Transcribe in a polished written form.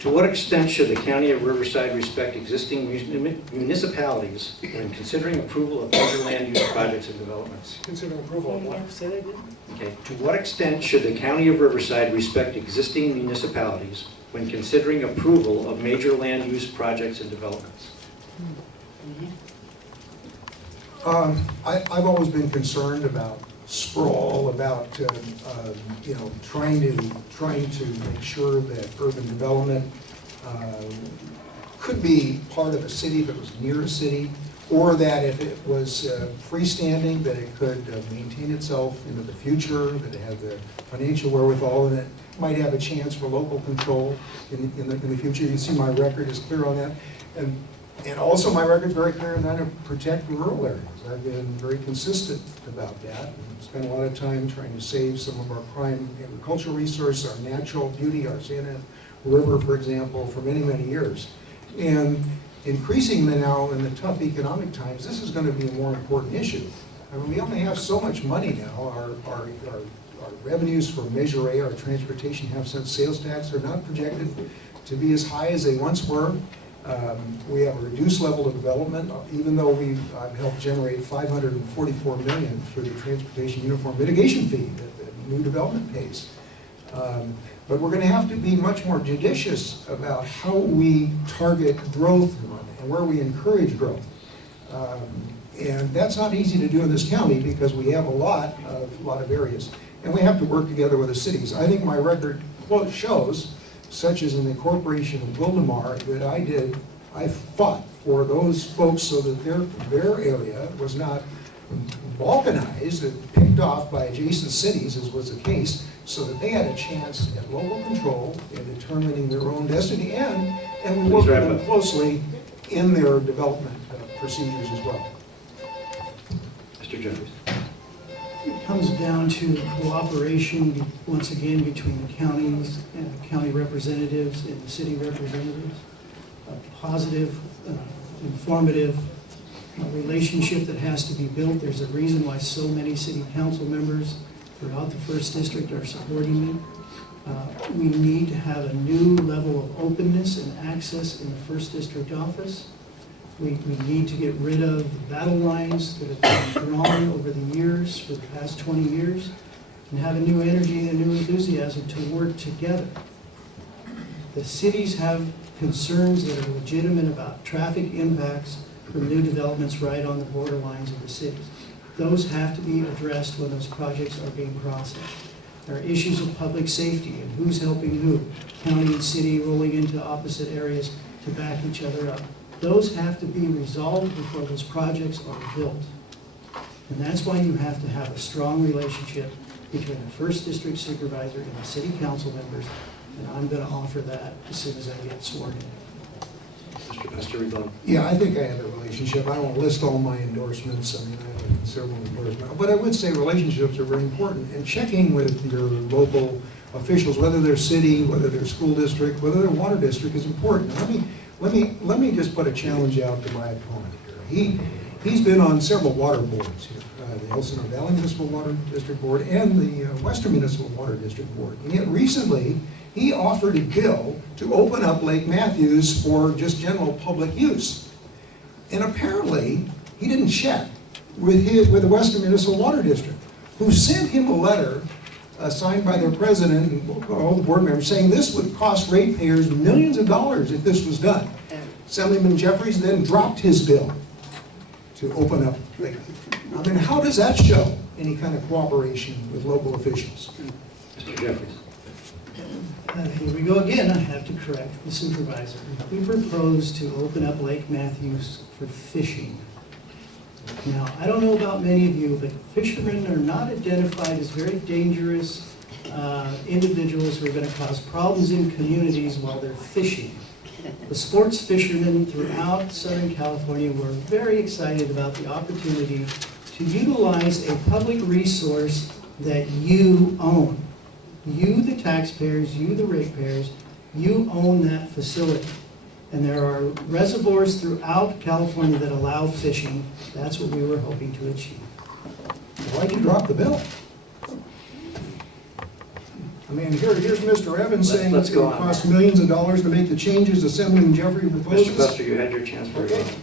To what extent should the County of Riverside respect existing municipalities when considering approval of major land use projects and developments? Considering approval of what? Say that again? Okay. To what extent should the County of Riverside respect existing municipalities when considering approval of major land use projects and developments? I've always been concerned about sprawl, about trying to make sure that urban development could be part of a city that was near a city, or that if it was freestanding, that it could maintain itself into the future, that it had the financial wherewithal, and it might have a chance for local control in the future. You see my record is clear on that. And also my record's very clear on that to protect rural areas. I've been very consistent about that. And spent a lot of time trying to save some of our prime agricultural resource, our natural beauty, our Santa River, for example, for many, many years. And increasingly now in the tough economic times, this is going to be a more important issue. I mean, we only have so much money now. Our revenues for Measure A, our transportation half-cent sales tax, are not projected to be as high as they once were. We have a reduced level of development, even though we've helped generate $544 million through the Transportation Uniform Mitigation Fee that new development pays. But we're going to have to be much more judicious about how we target growth and where we encourage growth. And that's not easy to do in this county because we have a lot of areas. And we have to work together with the cities. I think my record shows, such as in the corporation of Wildomar, that I fought for those folks so that their area was not balkanized and picked off by adjacent cities, as was the case, so that they had a chance at local control in determining their own destiny, and we worked with them closely in their development procedures as well. Mr. Jeffries. It comes down to cooperation, once again, between the counties and the county representatives and the city representatives. A positive, informative relationship that has to be built. There's a reason why so many city council members throughout the first district are supporting me. We need to have a new level of openness and access in the first district office. We need to get rid of the battle lines that have been drawn over the years, for the past 20 years, and have a new energy and a new enthusiasm to work together. The cities have concerns that are legitimate about traffic impacts from new developments right on the borderlines of the cities. Those have to be addressed when those projects are being processed. There are issues of public safety and who's helping who, county and city rolling into opposite areas to back each other up. Those have to be resolved before those projects are built. And that's why you have to have a strong relationship between the first district supervisor and the city council members, and I'm going to offer that as soon as I get sworn in. Mr. Rebone. Yeah, I think I have a relationship. I won't list all my endorsements. I mean, I have several endorsements. But I would say relationships are very important. And checking with your local officials, whether they're city, whether they're school district, whether they're water district, is important. Let me just put a challenge out to my opponent here. He's been on several water boards here, the Elsinore Valley Municipal Water District Board and the Western Municipal Water District Board. And yet recently, he offered a bill to open up Lake Matthews for just general public use. And apparently, he didn't check with the Western Municipal Water District, who sent him a letter signed by their president and all the board members saying this would cost ratepayers millions of dollars if this was done. Assemblyman Jeffries then dropped his bill to open up Lake. I mean, how does that show any kind of cooperation with local officials? Mr. Jeffries. Here we go again. I have to correct the supervisor. We propose to open up Lake Matthews for fishing. Now, I don't know about many of you, but fishermen are not identified as very dangerous individuals who are going to cause problems in communities while they're fishing. The sports fishermen throughout Southern California were very excited about the opportunity to utilize a public resource that you own. You, the taxpayers, you, the ratepayers, you own that facility. And there are reservoirs throughout California that allow fishing. That's what we were hoping to achieve. Why'd you drop the bill? I mean, here's Mr. Evans saying Let's it's go going to on. cost millions of dollars to make the changes Assemblyman Jeffrey Mr. proposes. Buster, you had your chance for a Okay. vote.